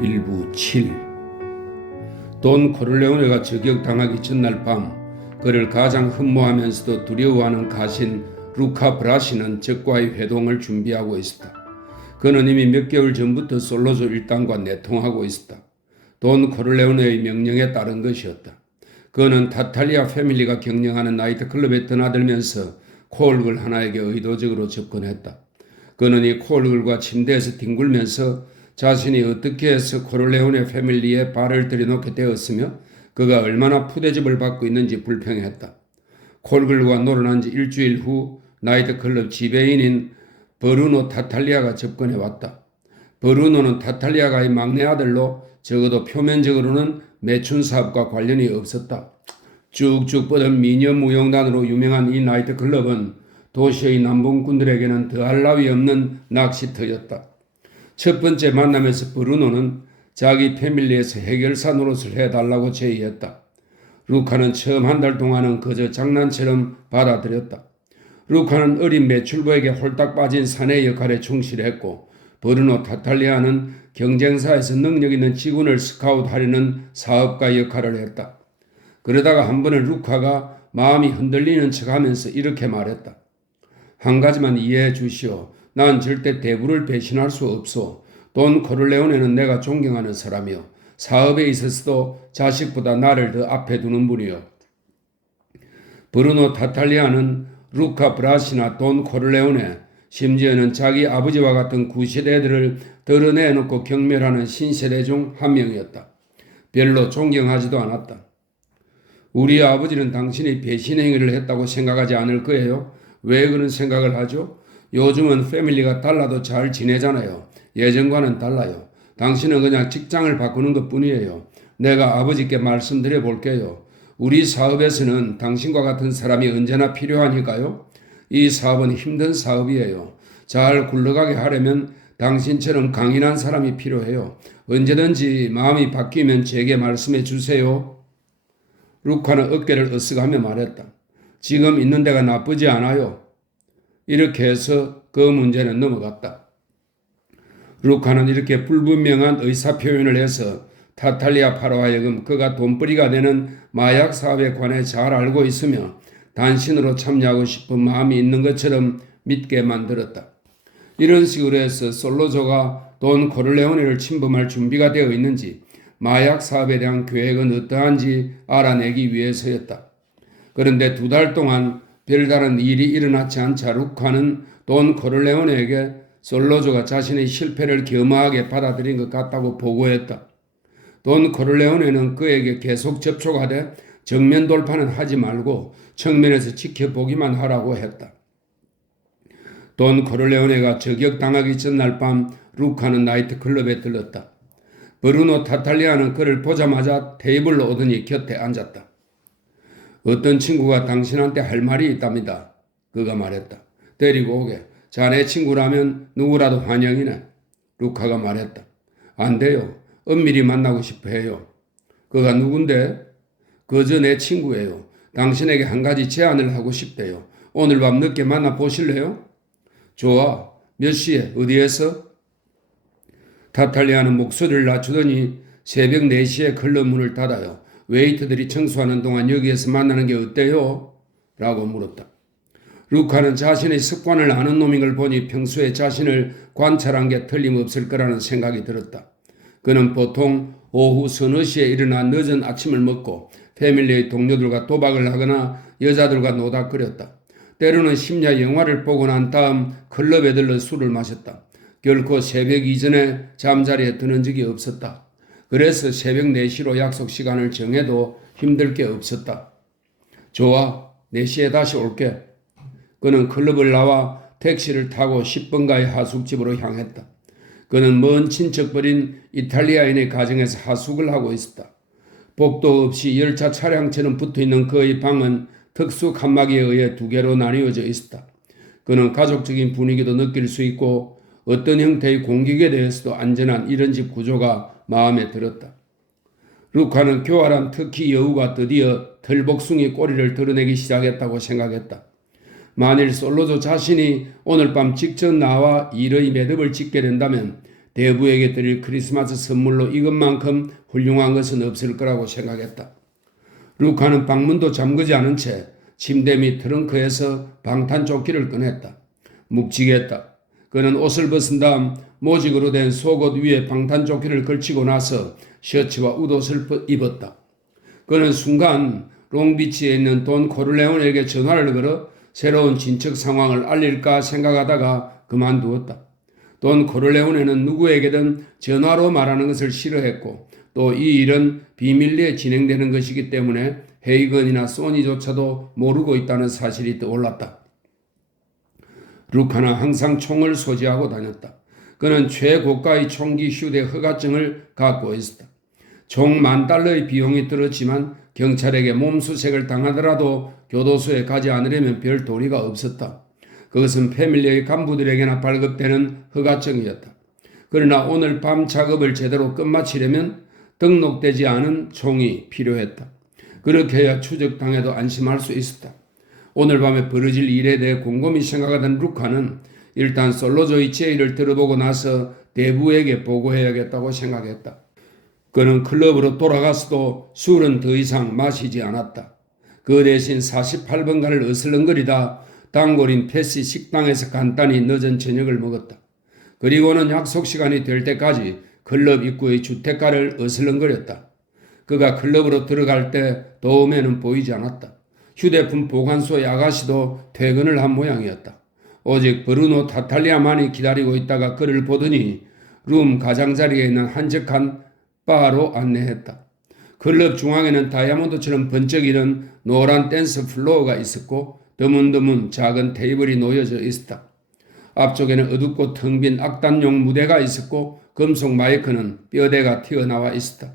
일부 7. 돈 코르레오네가 저격당하기 전날 밤 그를 가장 흠모하면서도 두려워하는 가신 루카 브라시는 적과의 회동을 준비하고 있었다. 그는 이미 몇 개월 전부터 솔로조 일당과 내통하고 있었다. 돈 코르레오네의 명령에 따른 것이었다. 그는 타탈리아 패밀리가 경영하는 나이트클럽에 드나들면서 코얼글 하나에게 의도적으로 접근했다. 그는 이 코얼글과 침대에서 뒹굴면서 자신이 어떻게 해서 코르레오네 패밀리에 발을 들여놓게 되었으며 그가 얼마나 푸대접을 받고 있는지 불평했다. 코얼글과 놀아난 지 일주일 후 나이트클럽 지배인인 버루노 타탈리아가 접근해 왔다. 버루노는 타탈리아가의 막내 아들로 적어도 표면적으로는 매춘 사업과 관련이 없었다. 쭉쭉 뻗은 미녀 무용단으로 유명한 이 나이트클럽은 도시의 남봉꾼들에게는 더할 나위 없는 낚시터였다. 첫 번째 만남에서 브루노는 자기 패밀리에서 해결사 노릇을 해달라고 제의했다. 루카는 처음 한 달 동안은 그저 장난처럼 받아들였다. 루카는 어린 매출부에게 홀딱 빠진 사내 역할에 충실했고 브루노 타탈리아는 경쟁사에서 능력 있는 직원을 스카웃하려는 사업가 역할을 했다. 그러다가 한 번은 루카가 마음이 흔들리는 척하면서 이렇게 말했다. 한 가지만 이해해 주시오. 난 절대 대부를 배신할 수 없소. 돈 코르레오네는 내가 존경하는 사람이요. 사업에 있어서도 자식보다 나를 더 앞에 두는 분이요. 브루노 타탈리아는 루카 브라시나 돈 코르레오네, 심지어는 자기 아버지와 같은 구시대들을 드러내놓고 경멸하는 신세대 중 한 명이었다. 별로 존경하지도 않았다. 우리 아버지는 당신이 배신 행위를 했다고 생각하지 않을 거예요. 왜 그런 생각을 하죠? 요즘은 패밀리가 달라도 잘 지내잖아요. 예전과는 달라요. 당신은 그냥 직장을 바꾸는 것뿐이에요. 내가 아버지께 말씀드려 볼게요. 우리 사업에서는 당신과 같은 사람이 언제나 필요하니까요. 이 사업은 힘든 사업이에요. 잘 굴러가게 하려면 당신처럼 강인한 사람이 필요해요. 언제든지 마음이 바뀌면 제게 말씀해 주세요. 루카는 어깨를 으쓱하며 말했다. 지금 있는 데가 나쁘지 않아요. 이렇게 해서 그 문제는 넘어갔다. 루카는 이렇게 불분명한 의사표현을 해서 타탈리아 파로 하여금 그가 돈벌이가 되는 마약 사업에 관해 잘 알고 있으며 단신으로 참여하고 싶은 마음이 있는 것처럼 믿게 만들었다. 이런 식으로 해서 솔로조가 돈 코르레오네를 침범할 준비가 되어 있는지 마약 사업에 대한 계획은 어떠한지 알아내기 위해서였다. 그런데 2달 동안 별다른 일이 일어나지 않자 루카는 돈 코르레오네에게 솔로조가 자신의 실패를 겸허하게 받아들인 것 같다고 보고했다. 돈 코르레오네는 그에게 계속 접촉하되 정면 돌파는 하지 말고 측면에서 지켜보기만 하라고 했다. 돈 코르레오네가 저격당하기 전날 밤 루카는 나이트클럽에 들렀다. 브루노 타탈리아는 그를 보자마자 테이블로 오더니 곁에 앉았다. 어떤 친구가 당신한테 할 말이 있답니다. 그가 말했다. 데리고 오게. 자네 친구라면 누구라도 환영이네. 루카가 말했다. 안 돼요. 은밀히 만나고 싶어 해요. 그가 누군데? 그저 내 친구예요. 당신에게 한 가지 제안을 하고 싶대요. 오늘 밤 늦게 만나 보실래요? 좋아. 몇 시에? 어디에서? 타탈리아는 목소리를 낮추더니 새벽 4시에 클럽 문을 닫아요. 웨이터들이 청소하는 동안 여기에서 만나는 게 어때요? 라고 물었다. 루카는 자신의 습관을 아는 놈인 걸 보니 평소에 자신을 관찰한 게 틀림없을 거라는 생각이 들었다. 그는 보통 오후 서너 시에 일어나 늦은 아침을 먹고 패밀리의 동료들과 도박을 하거나 여자들과 노닥거렸다. 때로는 심야 영화를 보고 난 다음 클럽에 들러 술을 마셨다. 결코 새벽 이전에 잠자리에 드는 적이 없었다. 그래서 새벽 4시로 약속 시간을 정해도 힘들 게 없었다. 좋아, 4시에 다시 올게. 그는 클럽을 나와 택시를 타고 10번가의 하숙집으로 향했다. 그는 먼 친척벌인 이탈리아인의 가정에서 하숙을 하고 있었다. 복도 없이 열차 차량처럼 붙어있는 그의 방은 특수 칸막이에 의해 2개로 나뉘어져 있었다. 그는 가족적인 분위기도 느낄 수 있고 어떤 형태의 공격에 대해서도 안전한 이런 집 구조가 마음에 들었다. 루카는 교활한 터키 여우가 드디어 털복숭이 꼬리를 드러내기 시작했다고 생각했다. 만일 솔로조 자신이 오늘 밤 직접 나와 일의 매듭을 짓게 된다면 대부에게 드릴 크리스마스 선물로 이것만큼 훌륭한 것은 없을 거라고 생각했다. 루카는 방문도 잠그지 않은 채 침대 및 트렁크에서 방탄조끼를 꺼냈다. 묵직했다. 그는 옷을 벗은 다음 모직으로 된 속옷 위에 방탄조끼를 걸치고 나서 셔츠와 웃옷을 입었다. 그는 순간 롱비치에 있는 돈 코르레온에게 전화를 걸어 새로운 진척 상황을 알릴까 생각하다가 그만두었다. 돈 코르레온에는 누구에게든 전화로 말하는 것을 싫어했고 또 이 일은 비밀리에 진행되는 것이기 때문에 헤이건이나 소니조차도 모르고 있다는 사실이 떠올랐다. 루카는 항상 총을 소지하고 다녔다. 그는 최고가의 총기 휴대 허가증을 갖고 있었다. 총 $10,000의 비용이 들었지만 경찰에게 몸수색을 당하더라도 교도소에 가지 않으려면 별 도리가 없었다. 그것은 패밀리의 간부들에게나 발급되는 허가증이었다. 그러나 오늘 밤 작업을 제대로 끝마치려면 등록되지 않은 총이 필요했다. 그렇게 해야 추적당해도 안심할 수 있었다. 오늘 밤에 벌어질 일에 대해 곰곰이 생각하던 루카는 일단 솔로조의 제의를 들어보고 나서 대부에게 보고해야겠다고 생각했다. 그는 클럽으로 돌아가서도 술은 더 이상 마시지 않았다. 그 대신 48번가를 어슬렁거리다 단골인 패시 식당에서 간단히 늦은 저녁을 먹었다. 그리고는 약속 시간이 될 때까지 클럽 입구의 주택가를 어슬렁거렸다. 그가 클럽으로 들어갈 때 도움에는 보이지 않았다. 휴대폰 보관소의 아가씨도 퇴근을 한 모양이었다. 오직 브루노 타탈리아만이 기다리고 있다가 그를 보더니 룸 가장자리에 있는 한적한 바로 안내했다. 클럽 중앙에는 다이아몬드처럼 번쩍이는 노란 댄스 플로어가 있었고 드문드문 작은 테이블이 놓여져 있었다. 앞쪽에는 어둡고 텅 빈 악단용 무대가 있었고 금속 마이크는 뼈대가 튀어나와 있었다.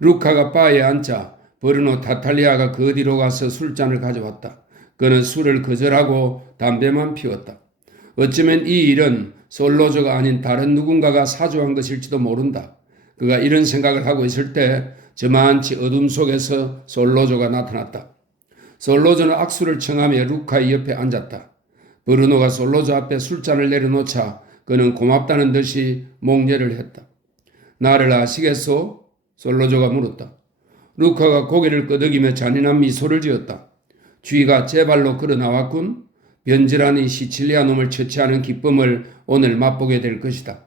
루카가 바에 앉자 브루노 타탈리아가 그 뒤로 가서 술잔을 가져왔다. 그는 술을 거절하고 담배만 피웠다. 어쩌면 이 일은 솔로조가 아닌 다른 누군가가 사주한 것일지도 모른다. 그가 이런 생각을 하고 있을 때 저만치 어둠 속에서 솔로조가 나타났다. 솔로조는 악수를 청하며 루카의 옆에 앉았다. 브루노가 솔로조 앞에 술잔을 내려놓자 그는 고맙다는 듯이 목례를 했다. 나를 아시겠소? 솔로조가 물었다. 루카가 고개를 끄덕이며 잔인한 미소를 지었다. 쥐가 제 발로 걸어 나왔군. 변질하니 시칠리아 놈을 처치하는 기쁨을 오늘 맛보게 될 것이다.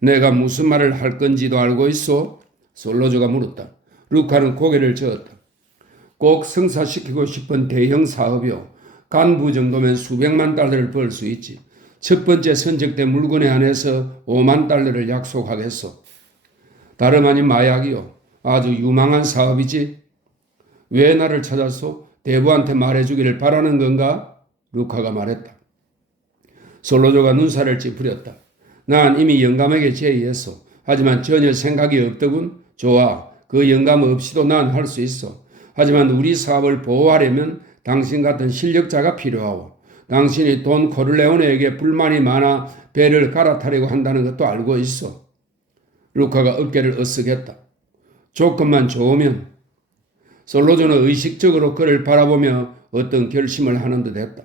내가 무슨 말을 할 건지도 알고 있소? 솔로조가 물었다. 루카는 고개를 저었다. 꼭 성사시키고 싶은 대형 사업이요. 간부 정도면 수백만 달러를 벌 수 있지. 첫 번째 선적된 물건에 한해서 5만 달러를 약속하겠소. 다름 아닌 마약이요. 아주 유망한 사업이지. 왜 나를 찾았소? 대부한테 말해주기를 바라는 건가? 루카가 말했다. 솔로조가 눈살을 찌푸렸다. 난 이미 영감에게 제의했소. 하지만 전혀 생각이 없더군. 좋아. 그 영감 없이도 난 할 수 있어. 하지만 우리 사업을 보호하려면 당신 같은 실력자가 필요하오. 당신이 돈 코르레오네에게 불만이 많아 배를 갈아타려고 한다는 것도 알고 있어. 루카가 어깨를 으쓱했다. 조건만 좋으면. 솔로조는 의식적으로 그를 바라보며 어떤 결심을 하는 듯 했다.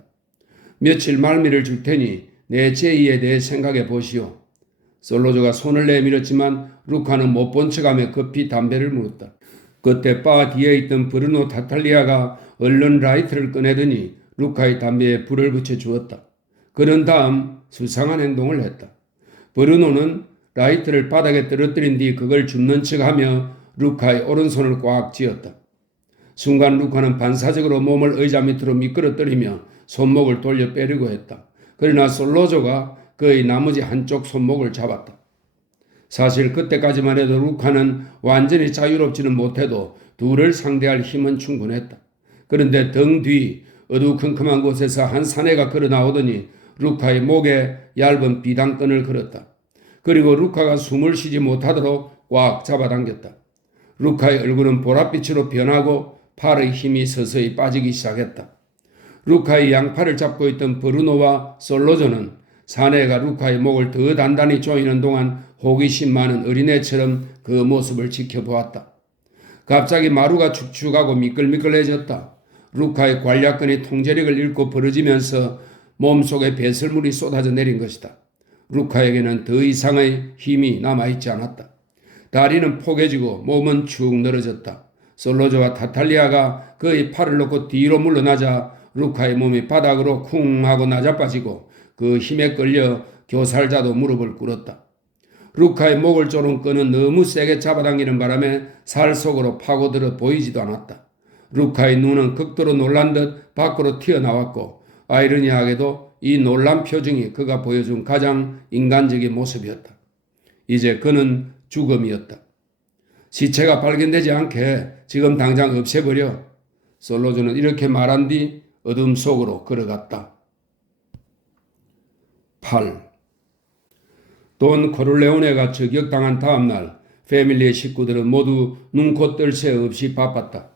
며칠 말미를 줄 테니 내 제의에 대해 생각해 보시오. 솔로조가 손을 내밀었지만 루카는 못 본 척하며 급히 담배를 물었다. 그때 바 뒤에 있던 브루노 타탈리아가 얼른 라이터를 꺼내더니 루카의 담배에 불을 붙여 주었다. 그런 다음 수상한 행동을 했다. 브루노는 라이터를 바닥에 떨어뜨린 뒤 그걸 줍는 척하며 루카의 오른손을 꽉 쥐었다. 순간 루카는 반사적으로 몸을 의자 밑으로 미끄러뜨리며 손목을 돌려 빼려고 했다. 그러나 솔로조가 그의 나머지 한쪽 손목을 잡았다. 사실 그때까지만 해도 루카는 완전히 자유롭지는 못해도 둘을 상대할 힘은 충분했다. 그런데 등 뒤 어두컴컴한 곳에서 한 사내가 걸어 나오더니 루카의 목에 얇은 비단끈을 걸었다. 그리고 루카가 숨을 쉬지 못하도록 꽉 잡아당겼다. 루카의 얼굴은 보랏빛으로 변하고 팔의 힘이 서서히 빠지기 시작했다. 루카의 양팔을 잡고 있던 브루노와 솔로조는 사내가 루카의 목을 더 단단히 조이는 동안 호기심 많은 어린애처럼 그 모습을 지켜보았다. 갑자기 마루가 축축하고 미끌미끌해졌다. 루카의 관략근이 통제력을 잃고 벌어지면서 몸속에 배설물이 쏟아져 내린 것이다. 루카에게는 더 이상의 힘이 남아있지 않았다. 다리는 포개지고 몸은 축 늘어졌다. 솔로조와 타탈리아가 그의 팔을 놓고 뒤로 물러나자 루카의 몸이 바닥으로 쿵 하고 낮아빠지고 그 힘에 끌려 교살자도 무릎을 꿇었다. 루카의 목을 조른 끈은 너무 세게 잡아당기는 바람에 살 속으로 파고들어 보이지도 않았다. 루카의 눈은 극도로 놀란 듯 밖으로 튀어나왔고 아이러니하게도 이 놀란 표정이 그가 보여준 가장 인간적인 모습이었다. 이제 그는 죽음이었다. 시체가 발견되지 않게 지금 당장 없애버려. 솔로조는 이렇게 말한 뒤 어둠 속으로 걸어갔다. 8. 돈 코를레오네가 저격당한 다음날 패밀리의 식구들은 모두 눈코 뜰 새 없이 바빴다.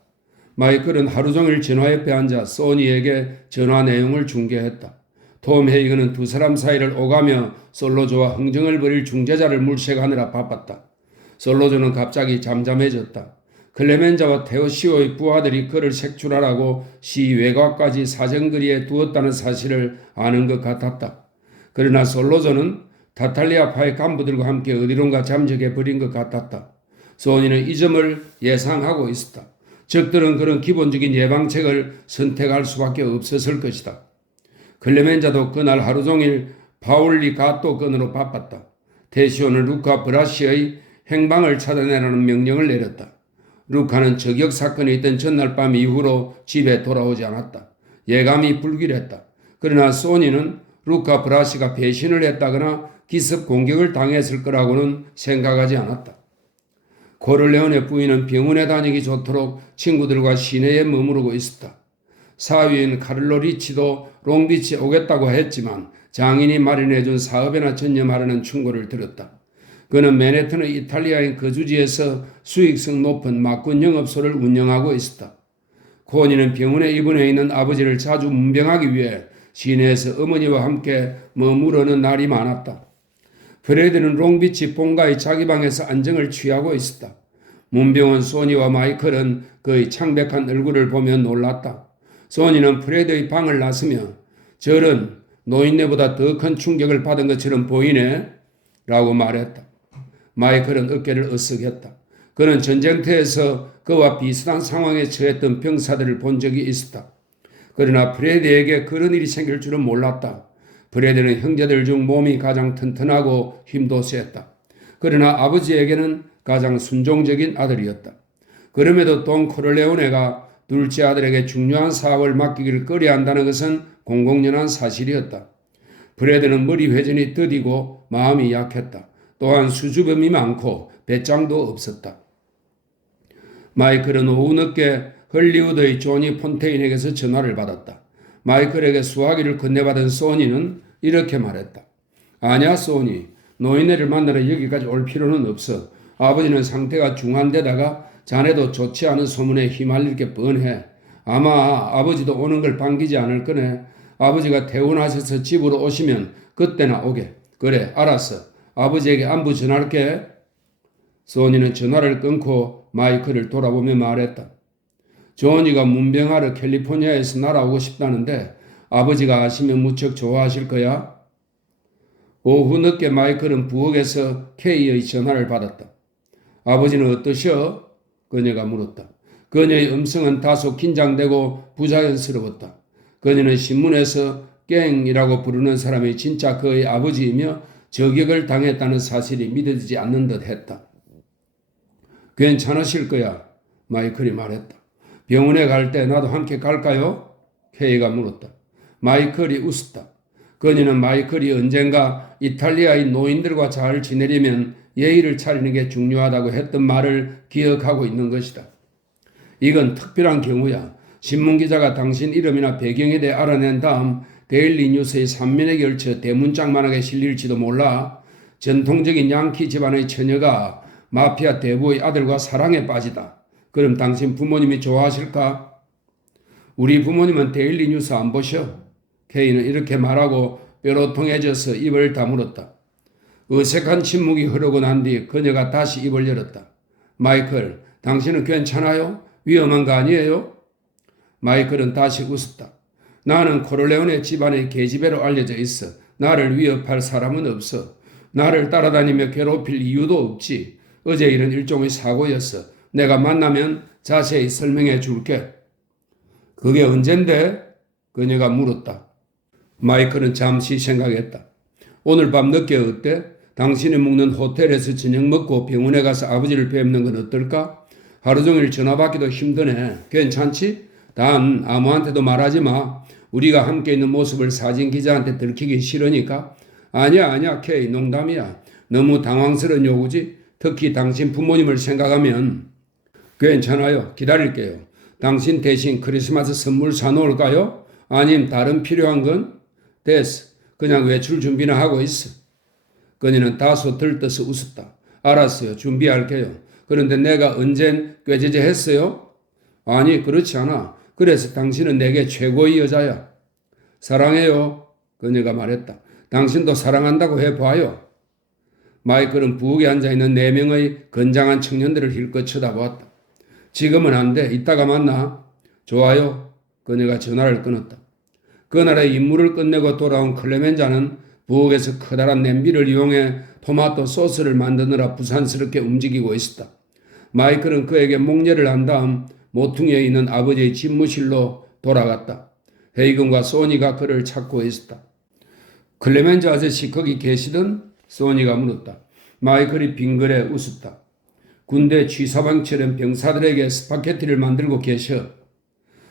마이클은 하루 종일 전화 옆에 앉아 소니에게 전화 내용을 중계했다. 톰 헤이그는 두 사람 사이를 오가며 솔로조와 흥정을 벌일 중재자를 물색하느라 바빴다. 솔로조는 갑자기 잠잠해졌다. 클레멘자와 테오시오의 부하들이 그를 색출하라고 시 외곽까지 사정거리에 두었다는 사실을 아는 것 같았다. 그러나 솔로조는 타탈리아파의 간부들과 함께 어디론가 잠적해버린 것 같았다. 소니는 이 점을 예상하고 있었다. 적들은 그런 기본적인 예방책을 선택할 수밖에 없었을 것이다. 클레멘자도 그날 하루 종일 파울리 가또 건으로 바빴다. 테시오는 루카 브라시의 행방을 찾아내라는 명령을 내렸다. 루카는 저격 사건이 있던 전날 밤 이후로 집에 돌아오지 않았다. 예감이 불길했다. 그러나 소니는 루카 브라시가 배신을 했다거나 기습 공격을 당했을 거라고는 생각하지 않았다. 코를레오네 부인은 병원에 다니기 좋도록 친구들과 시내에 머무르고 있었다. 사위인 카를로 리치도 롱비치에 오겠다고 했지만 장인이 마련해준 사업에나 전념하라는 충고를 들었다. 그는 맨해튼의 이탈리아인 거주지에서 수익성 높은 막군 영업소를 운영하고 있었다. 코니는 병원에 입원해 있는 아버지를 자주 문병하기 위해 시내에서 어머니와 함께 머무르는 날이 많았다. 프레드는 롱비치 본가의 자기 방에서 안정을 취하고 있었다. 문병원 소니와 마이클은 그의 창백한 얼굴을 보며 놀랐다. 소니는 프레드의 방을 나서며 저런 노인네보다 더 큰 충격을 받은 것처럼 보이네 라고 말했다. 마이클은 어깨를 으쓱했다. 그는 전쟁터에서 그와 비슷한 상황에 처했던 병사들을 본 적이 있었다. 그러나 프레드에게 그런 일이 생길 줄은 몰랐다. 프레드는 형제들 중 몸이 가장 튼튼하고 힘도 셌다. 그러나 아버지에게는 가장 순종적인 아들이었다. 그럼에도 돈 코를레오네가 둘째 아들에게 중요한 사업을 맡기기를 꺼려한다는 것은 공공연한 사실이었다. 프레드는 머리 회전이 더디고 마음이 약했다. 또한 수줍음이 많고 배짱도 없었다. 마이클은 오후 늦게 헐리우드의 조니 폰테인에게서 전화를 받았다. 마이클에게 수화기를 건네받은 소니는 이렇게 말했다. 아냐 소니, 노인네를 만나러 여기까지 올 필요는 없어. 아버지는 상태가 중한데다가 자네도 좋지 않은 소문에 휘말릴 게 뻔해. 아마 아버지도 오는 걸 반기지 않을 거네. 아버지가 퇴원하셔서 집으로 오시면 그때나 오게. 그래, 알았어. 아버지에게 안부 전할게. 소니는 전화를 끊고 마이클을 돌아보며 말했다. 조니가 문병하러 캘리포니아에서 날아오고 싶다는데 아버지가 아시면 무척 좋아하실 거야. 오후 늦게 마이클은 부엌에서 케이의 전화를 받았다. 아버지는 어떠셔? 그녀가 물었다. 그녀의 음성은 다소 긴장되고 부자연스러웠다. 그녀는 신문에서 갱이라고 부르는 사람이 진짜 그의 아버지이며 저격을 당했다는 사실이 믿어지지 않는 듯 했다. 괜찮으실 거야, 마이클이 말했다. 병원에 갈 때 나도 함께 갈까요? 케이가 물었다. 마이클이 웃었다. 그녀는 마이클이 언젠가 이탈리아의 노인들과 잘 지내려면 예의를 차리는 게 중요하다고 했던 말을 기억하고 있는 것이다. 이건 특별한 경우야. 신문기자가 당신 이름이나 배경에 대해 알아낸 다음 데일리 뉴스의 3면에 걸쳐 대문짝만하게 실릴지도 몰라. 전통적인 양키 집안의 처녀가 마피아 대부의 아들과 사랑에 빠지다. 그럼 당신 부모님이 좋아하실까? 우리 부모님은 데일리 뉴스 안 보셔. 케이는 이렇게 말하고 뾰로통해져서 입을 다물었다. 어색한 침묵이 흐르고 난 뒤 그녀가 다시 입을 열었다. 마이클, 당신은 괜찮아요? 위험한 거 아니에요? 마이클은 다시 웃었다. 나는 코를레오네 집안의 계집애로 알려져 있어. 나를 위협할 사람은 없어. 나를 따라다니며 괴롭힐 이유도 없지. 어제 일은 일종의 사고였어. 내가 만나면 자세히 설명해 줄게. 그게 언젠데? 그녀가 물었다. 마이클은 잠시 생각했다. 오늘 밤 늦게 어때? 당신이 묵는 호텔에서 저녁 먹고 병원에 가서 아버지를 뵙는 건 어떨까? 하루 종일 전화 받기도 힘드네. 괜찮지? 단 아무한테도 말하지 마. 우리가 함께 있는 모습을 사진 기자한테 들키기 싫으니까. 아니야 케이, 농담이야. 너무 당황스러운 요구지. 특히 당신 부모님을 생각하면. 괜찮아요. 기다릴게요. 당신 대신 크리스마스 선물 사놓을까요? 아님 다른 필요한 건? 됐어. 그냥 외출 준비나 하고 있어. 그녀는 다소 들떠서 웃었다. 알았어요. 준비할게요. 그런데 내가 언젠 꾀죄죄 했어요? 아니, 그렇지 않아. 그래서 당신은 내게 최고의 여자야. 사랑해요. 그녀가 말했다. 당신도 사랑한다고 해봐요. 마이클은 부엌에 앉아있는 4명의 건장한 청년들을 힐끗 쳐다보았다. 지금은 안 돼. 이따가 만나. 좋아요. 그녀가 전화를 끊었다. 그날의 임무를 끝내고 돌아온 클레멘자는 부엌에서 커다란 냄비를 이용해 토마토 소스를 만드느라 부산스럽게 움직이고 있었다. 마이클은 그에게 목례를 한 다음 모퉁이에 있는 아버지의 집무실로 돌아갔다. 헤이건과 소니가 그를 찾고 있었다. 클레멘자 아저씨 거기 계시던? 소니가 물었다. 마이클이 빙그레 웃었다. 군대 취사방처럼 병사들에게 스파게티를 만들고 계셔.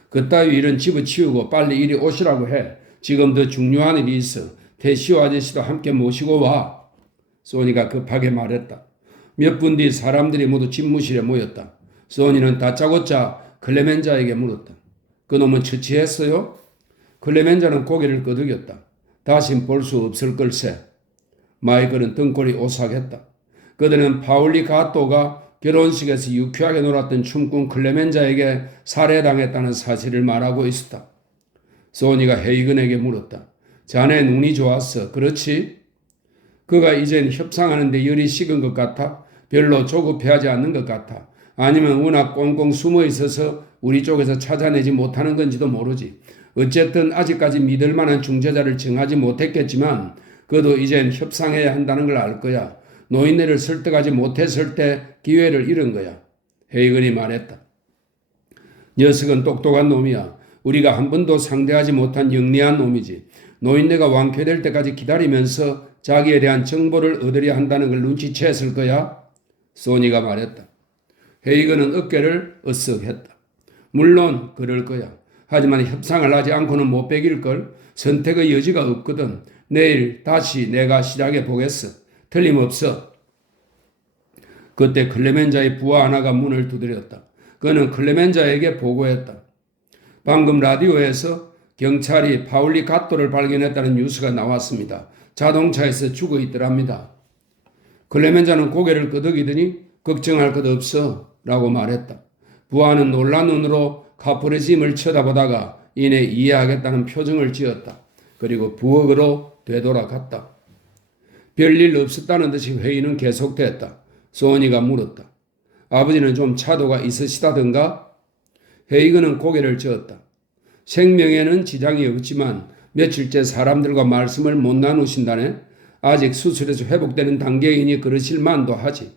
그따위 일은 집어치우고 빨리 이리 오시라고 해. 지금 더 중요한 일이 있어. 테시오 아저씨도 함께 모시고 와. 소니가 급하게 말했다. 몇 분 뒤 사람들이 모두 집무실에 모였다. 소니는 다짜고짜 클레멘자에게 물었다. 그놈은 처치했어요? 클레멘자는 고개를 끄덕였다. 다신 볼 수 없을 걸세. 마이클은 등골이 오싹했다. 그들은 파울리 가토가 결혼식에서 유쾌하게 놀았던 춤꾼 클레멘자에게 살해당했다는 사실을 말하고 있었다. 소니가 헤이건에게 물었다. 자네 눈이 좋았어. 그렇지? 그가 이젠 협상하는 데 열이 식은 것 같아? 별로 조급해하지 않는 것 같아? 아니면 워낙 꽁꽁 숨어 있어서 우리 쪽에서 찾아내지 못하는 건지도 모르지. 어쨌든 아직까지 믿을 만한 중재자를 정하지 못했겠지만 그도 이젠 협상해야 한다는 걸 알 거야. 노인네를 설득하지 못했을 때 기회를 잃은 거야. 헤이건이 말했다. 녀석은 똑똑한 놈이야. 우리가 한 번도 상대하지 못한 영리한 놈이지. 노인네가 완쾌될 때까지 기다리면서 자기에 대한 정보를 얻으려 한다는 걸 눈치챘을 거야. 소니가 말했다. 헤이건은 어깨를 으쓱했다. 물론 그럴 거야. 하지만 협상을 하지 않고는 못 베길걸. 선택의 여지가 없거든. 내일 다시 내가 시작해 보겠어. 틀림없어. 그때 클레멘자의 부하 하나가 문을 두드렸다. 그는 클레멘자에게 보고했다. 방금 라디오에서 경찰이 파울리 가토를 발견했다는 뉴스가 나왔습니다. 자동차에서 죽어 있더랍니다. 클레멘자는 고개를 끄덕이더니 걱정할 것 없어 라고 말했다. 부하는 놀란 눈으로 카프레짐을 쳐다보다가 이내 이해하겠다는 표정을 지었다. 그리고 부엌으로 되돌아갔다. 별일 없었다는 듯이 회의는 계속됐다. 소니가 물었다. 아버지는 좀 차도가 있으시다던가? 헤이건은 고개를 저었다. 생명에는 지장이 없지만 며칠째 사람들과 말씀을 못 나누신다네. 아직 수술에서 회복되는 단계이니 그러실 만도 하지.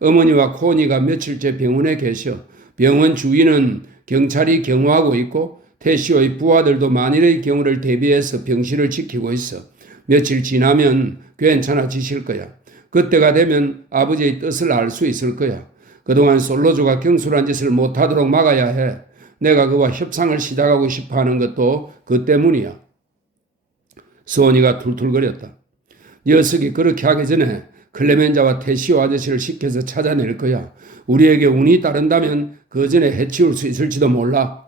어머니와 코니가 며칠째 병원에 계셔. 병원 주위는 경찰이 경호하고 있고 테시오의 부하들도 만일의 경우를 대비해서 병실을 지키고 있어. 며칠 지나면 괜찮아지실 거야. 그때가 되면 아버지의 뜻을 알 수 있을 거야. 그동안 솔로조가 경솔한 짓을 못하도록 막아야 해. 내가 그와 협상을 시작하고 싶어하는 것도 그 때문이야. 소니가 툴툴거렸다. 녀석이 그렇게 하기 전에 클레멘자와 테시오 아저씨를 시켜서 찾아낼 거야. 우리에게 운이 따른다면 그 전에 해치울 수 있을지도 몰라.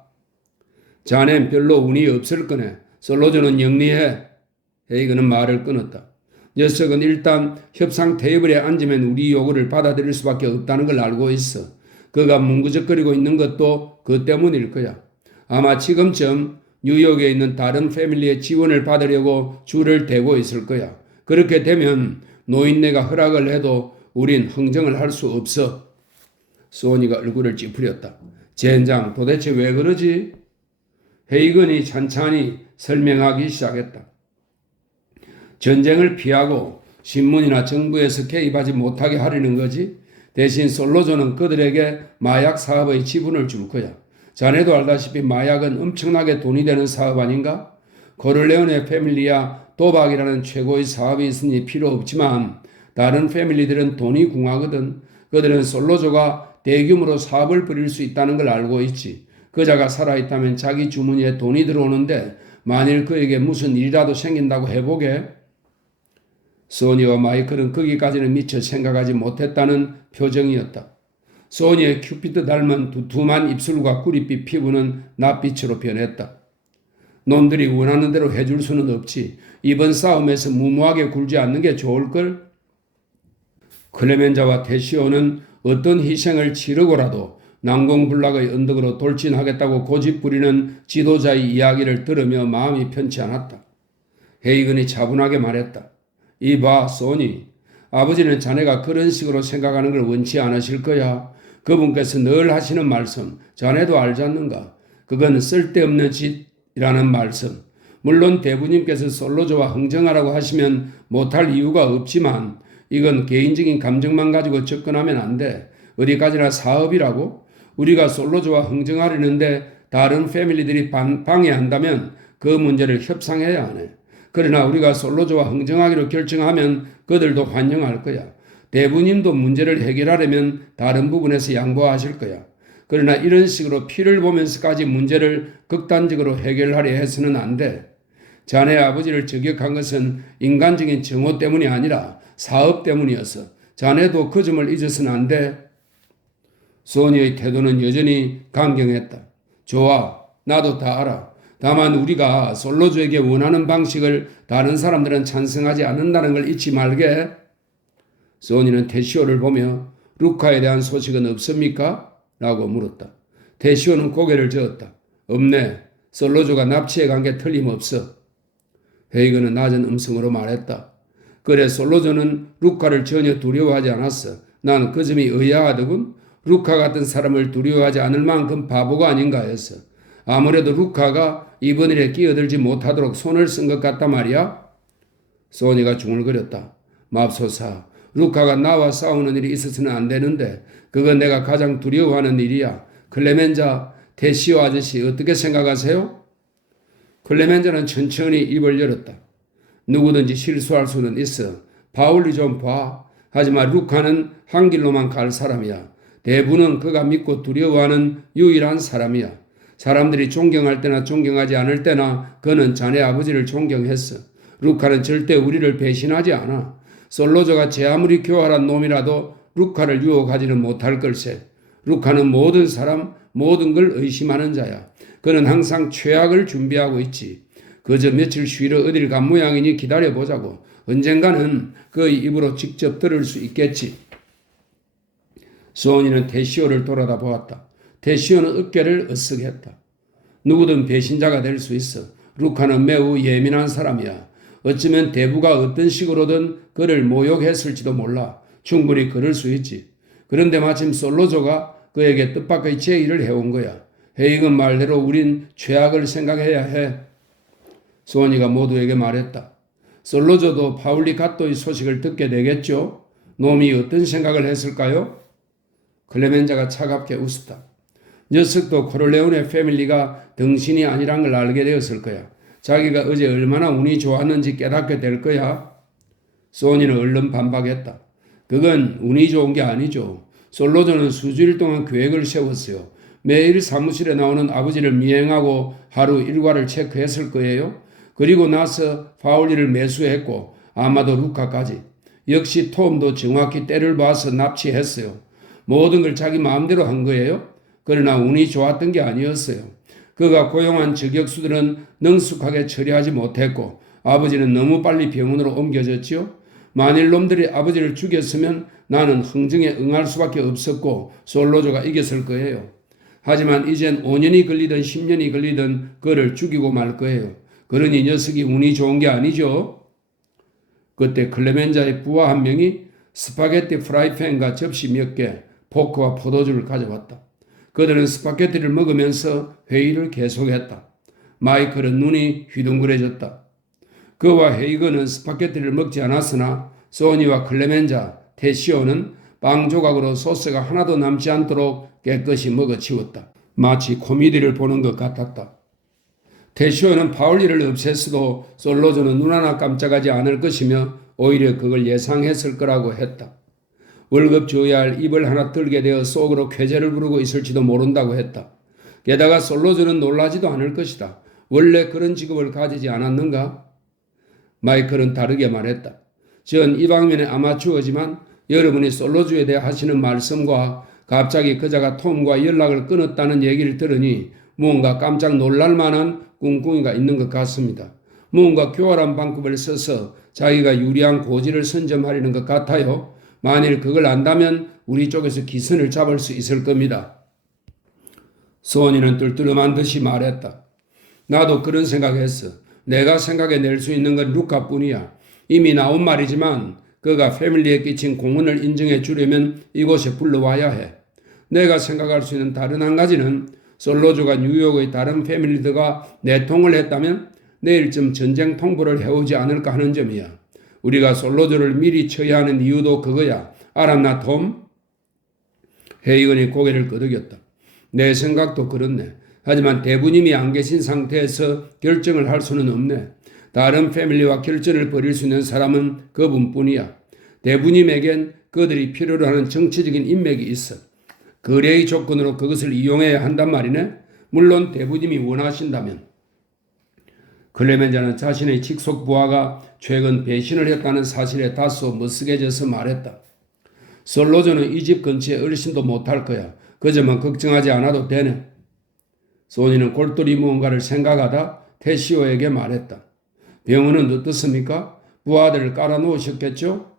자넨 별로 운이 없을 거네. 솔로조는 영리해. 헤이건은 말을 끊었다. 녀석은 일단 협상 테이블에 앉으면 우리 요구를 받아들일 수밖에 없다는 걸 알고 있어. 그가 뭉그적거리고 있는 것도 그 때문일 거야. 아마 지금쯤 뉴욕에 있는 다른 패밀리의 지원을 받으려고 줄을 대고 있을 거야. 그렇게 되면 노인네가 허락을 해도 우린 흥정을 할 수 없어. 소니가 얼굴을 찌푸렸다. 젠장, 도대체 왜 그러지? 헤이건이 찬찬히 설명하기 시작했다. 전쟁을 피하고 신문이나 정부에서 개입하지 못하게 하려는 거지. 대신 솔로존은 그들에게 마약 사업의 지분을 줄 거야. 자네도 알다시피 마약은 엄청나게 돈이 되는 사업 아닌가? 코를레오네 패밀리야 도박이라는 최고의 사업이 있으니 필요 없지만 다른 패밀리들은 돈이 궁하거든. 그들은 솔로조가 대규모로 사업을 벌일 수 있다는 걸 알고 있지. 그자가 살아있다면 자기 주머니에 돈이 들어오는데 만일 그에게 무슨 일이라도 생긴다고 해보게. 소니와 마이클은 거기까지는 미처 생각하지 못했다는 표정이었다. 소니의 큐피드 닮은 두툼한 입술과 구릿빛 피부는 낯빛으로 변했다. 놈들이 원하는 대로 해줄 수는 없지. 이번 싸움에서 무모하게 굴지 않는 게 좋을걸? 클레멘자와 테시오는 어떤 희생을 치르고라도 난공불락의 언덕으로 돌진하겠다고 고집부리는 지도자의 이야기를 들으며 마음이 편치 않았다. 헤이건이 차분하게 말했다. 이봐, 소니. 아버지는 자네가 그런 식으로 생각하는 걸 원치 않으실 거야. 그분께서 늘 하시는 말씀, 자네도 알지 않는가? 그건 쓸데없는 짓이라는 말씀. 물론 대부님께서 솔로조와 흥정하라고 하시면 못할 이유가 없지만 이건 개인적인 감정만 가지고 접근하면 안 돼. 어디까지나 사업이라고? 우리가 솔로조와 흥정하려는데 다른 패밀리들이 방해한다면 그 문제를 협상해야 하네. 그러나 우리가 솔로조와 흥정하기로 결정하면 그들도 환영할 거야. 대부님도 문제를 해결하려면 다른 부분에서 양보하실 거야. 그러나 이런 식으로 피를 보면서까지 문제를 극단적으로 해결하려 해서는 안 돼. 자네 아버지를 저격한 것은 인간적인 정오 때문이 아니라 사업 때문이어서 자네도 그 점을 잊어서는 안 돼. 소니의 태도는 여전히 강경했다. 좋아, 나도 다 알아. 다만 우리가 솔로조에게 원하는 방식을 다른 사람들은 찬성하지 않는다는 걸 잊지 말게. 소니는 테시오를 보며 루카에 대한 소식은 없습니까? 라고 물었다. 테시오는 고개를 저었다. 없네. 솔로조가 납치해 간 게 틀림없어. 헤이건은 낮은 음성으로 말했다. 그래, 솔로조는 루카를 전혀 두려워하지 않았어. 난 그 점이 의아하더군. 루카 같은 사람을 두려워하지 않을 만큼 바보가 아닌가 했어. 아무래도 루카가 이번 일에 끼어들지 못하도록 손을 쓴 것 같단 말이야. 소니가 중얼거렸다. 맙소사, 루카가 나와 싸우는 일이 있어서는 안 되는데 그건 내가 가장 두려워하는 일이야. 클레멘자, 테시오 아저씨 어떻게 생각하세요? 클레멘자는 천천히 입을 열었다. 누구든지 실수할 수는 있어. 바울리 좀 봐. 하지만 루카는 한 길로만 갈 사람이야. 대부는 그가 믿고 두려워하는 유일한 사람이야. 사람들이 존경할 때나 존경하지 않을 때나 그는 자네 아버지를 존경했어. 루카는 절대 우리를 배신하지 않아. 솔로조가 제 아무리 교활한 놈이라도 루카를 유혹하지는 못할 걸세. 루카는 모든 사람, 모든 걸 의심하는 자야. 그는 항상 최악을 준비하고 있지. 그저 며칠 쉬러 어딜 간 모양이니 기다려보자고. 언젠가는 그의 입으로 직접 들을 수 있겠지. 소니는 테시오를 돌아다 보았다. 테시오는 어깨를 으쓱했다. 누구든 배신자가 될 수 있어. 루카는 매우 예민한 사람이야. 어쩌면 대부가 어떤 식으로든 그를 모욕했을지도 몰라. 충분히 그럴 수 있지. 그런데 마침 솔로조가 그에게 뜻밖의 제의를 해온 거야. 헤이건 말대로 우린 최악을 생각해야 해. 소니가 모두에게 말했다. 솔로조도 파울리 갓도의 소식을 듣게 되겠죠? 놈이 어떤 생각을 했을까요? 클레멘자가 차갑게 웃었다. 녀석도 코를레오네 패밀리가 등신이 아니란 걸 알게 되었을 거야. 자기가 어제 얼마나 운이 좋았는지 깨닫게 될 거야. 소니는 얼른 반박했다. 그건 운이 좋은 게 아니죠. 솔로조는 수주일 동안 계획을 세웠어요. 매일 사무실에 나오는 아버지를 미행하고 하루 일과를 체크했을 거예요. 그리고 나서 파울리를 매수했고 아마도 루카까지. 역시 톰도 정확히 때를 봐서 납치했어요. 모든 걸 자기 마음대로 한 거예요. 그러나 운이 좋았던 게 아니었어요. 그가 고용한 저격수들은 능숙하게 처리하지 못했고 아버지는 너무 빨리 병원으로 옮겨졌지요. 만일 놈들이 아버지를 죽였으면 나는 흥정에 응할 수밖에 없었고 솔로조가 이겼을 거예요. 하지만 이젠 5년이 걸리든 10년이 걸리든 그를 죽이고 말 거예요. 그러니 녀석이 운이 좋은 게 아니죠. 그때 클레멘자의 부하 한 명이 스파게티 프라이팬과 접시 몇 개, 포크와 포도주를 가져왔다. 그들은 스파게티를 먹으면서 회의를 계속했다. 마이클은 눈이 휘둥그레졌다. 그와 헤이건은 스파게티를 먹지 않았으나 소니와 클레멘자, 테시오는 빵 조각으로 소스가 하나도 남지 않도록 깨끗이 먹어치웠다. 마치 코미디를 보는 것 같았다. 테시오는 파울리를 없앴어도 솔로조는 눈 하나 깜짝하지 않을 것이며 오히려 그걸 예상했을 거라고 했다. 월급 줘야 할 입을 하나 들게 되어 속으로 쾌재를 부르고 있을지도 모른다고 했다. 게다가 솔로조는 놀라지도 않을 것이다. 원래 그런 직업을 가지지 않았는가? 마이클은 다르게 말했다. 전 이 방면에 아마추어지만 여러분이 솔로주에 대해 하시는 말씀과 갑자기 그자가 톰과 연락을 끊었다는 얘기를 들으니 무언가 깜짝 놀랄 만한 꿍꿍이가 있는 것 같습니다. 무언가 교활한 방법을 써서 자기가 유리한 고지를 선점하려는 것 같아요. 만일 그걸 안다면 우리 쪽에서 기선을 잡을 수 있을 겁니다. 소니는 뚫뚫한 듯이 말했다. 나도 그런 생각했어. 내가 생각해낼 수 있는 건 루카뿐이야. 이미 나온 말이지만 그가 패밀리에 끼친 공헌을 인정해 주려면 이곳에 불러와야 해. 내가 생각할 수 있는 다른 한 가지는 솔로주가 뉴욕의 다른 패밀리들과 내통을 했다면 내일쯤 전쟁 통보를 해오지 않을까 하는 점이야. 우리가 솔로주를 미리 쳐야 하는 이유도 그거야. 알았나 톰? 헤이건이 고개를 끄덕였다. 내 생각도 그렇네. 하지만 대부님이 안 계신 상태에서 결정을 할 수는 없네. 다른 패밀리와 결전을 벌일 수 있는 사람은 그분뿐이야. 대부님에겐 그들이 필요로 하는 정치적인 인맥이 있어. 거래의 조건으로 그것을 이용해야 한단 말이네. 물론 대부님이 원하신다면. 클레멘자는 자신의 직속 부하가 최근 배신을 했다는 사실에 다소 머쓱해져서 말했다. 솔로조는 이 집 근처에 얼씬도 못할 거야. 그 점은 걱정하지 않아도 되네. 소니는 골똘히 무언가를 생각하다 테시오에게 말했다. 병원은 어떻습니까? 부하들을 깔아놓으셨겠죠?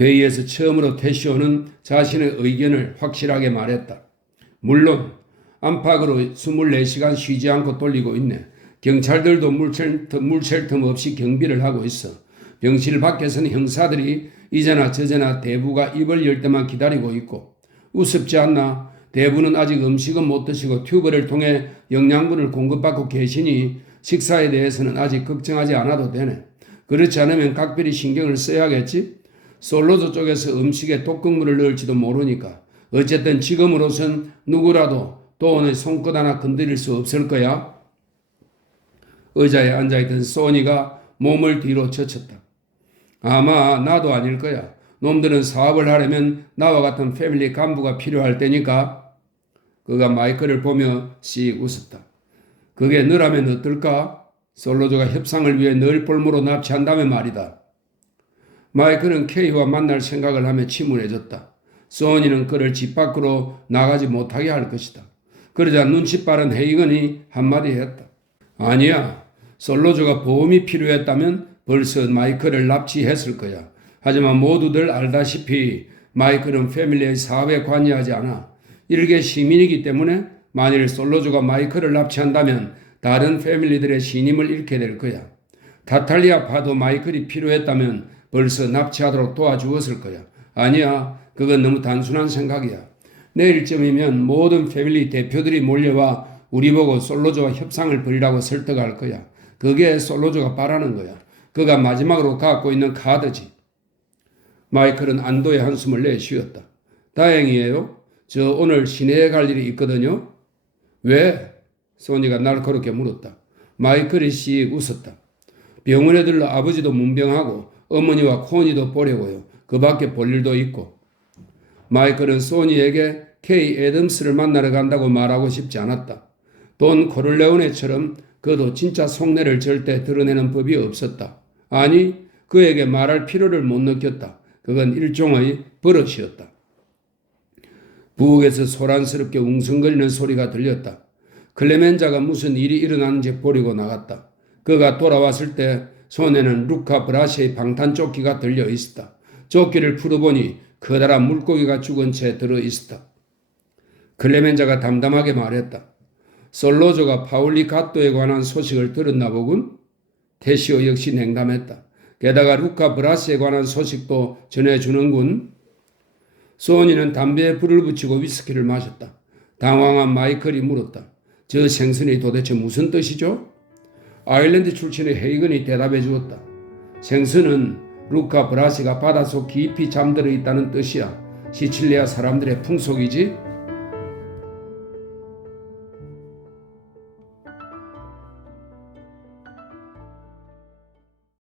회의에서 처음으로 테시오는 자신의 의견을 확실하게 말했다. 물론 안팎으로 24시간 쉬지 않고 돌리고 있네. 경찰들도 물샐 틈 없이 경비를 하고 있어. 병실 밖에서는 형사들이 이제나 저제나 대부가 입을 열 때만 기다리고 있고. 우습지 않나? 대부는 아직 음식은 못 드시고 튜브를 통해 영양분을 공급받고 계시니 식사에 대해서는 아직 걱정하지 않아도 되네. 그렇지 않으면 각별히 신경을 써야겠지? 솔로조 쪽에서 음식에 독극물을 넣을지도 모르니까. 어쨌든 지금으로선 누구라도 도원의 손끝 하나 건드릴 수 없을 거야. 의자에 앉아있던 소니가 몸을 뒤로 젖혔다. 아마 나도 아닐 거야. 놈들은 사업을 하려면 나와 같은 패밀리 간부가 필요할 때니까. 그가 마이클을 보며 씩 웃었다. 그게 너라면 어떨까? 솔로조가 협상을 위해 널 볼모로 납치한다면 말이다. 마이클은 케이와 만날 생각을 하며 침울해졌다. 소니는 그를 집 밖으로 나가지 못하게 할 것이다. 그러자 눈치 빠른 헤이건이 한마디 했다. 아니야. 솔로조가 보험이 필요했다면 벌써 마이클을 납치했을 거야. 하지만 모두들 알다시피 마이클은 패밀리의 사업에 관여하지 않아. 일개 시민이기 때문에 만일 솔로조가 마이클을 납치한다면 다른 패밀리들의 신임을 잃게 될 거야. 타탈리아 파도 마이클이 필요했다면 벌써 납치하도록 도와주었을 거야. 아니야. 그건 너무 단순한 생각이야. 내일쯤이면 모든 패밀리 대표들이 몰려와 우리 보고 솔로조와 협상을 벌이라고 설득할 거야. 그게 솔로조가 바라는 거야. 그가 마지막으로 갖고 있는 카드지. 마이클은 안도의 한숨을 내쉬었다. 다행이에요. 저 오늘 시내에 갈 일이 있거든요. 왜? 소니가 날카롭게 물었다. 마이클이 씩 웃었다. 병원에 들러 아버지도 문병하고 어머니와 코니도 보려고요. 그 밖에 볼 일도 있고. 마이클은 소니에게 케이 애덤스를 만나러 간다고 말하고 싶지 않았다. 돈 코를레오네처럼 그도 진짜 속내를 절대 드러내는 법이 없었다. 아니, 그에게 말할 필요를 못 느꼈다. 그건 일종의 버릇이었다. 부엌에서 소란스럽게 웅성거리는 소리가 들렸다. 클레멘자가 무슨 일이 일어나는지 보려고 나갔다. 그가 돌아왔을 때 손에는 루카 브라시의 방탄조끼가 들려 있었다. 조끼를 풀어보니 커다란 물고기가 죽은 채 들어있었다. 클레멘자가 담담하게 말했다. 솔로조가 파울리 갓도에 관한 소식을 들었나 보군? 테시오 역시 냉담했다. 게다가 루카 브라시에 관한 소식도 전해주는군. 소니는 담배에 불을 붙이고 위스키를 마셨다. 당황한 마이클이 물었다. 저 생선이 도대체 무슨 뜻이죠? 아일랜드 출신의 헤이건이 대답해 주었다. 생선은 루카 브라시가 바닷속 깊이 잠들어 있다는 뜻이야. 시칠리아 사람들의 풍속이지?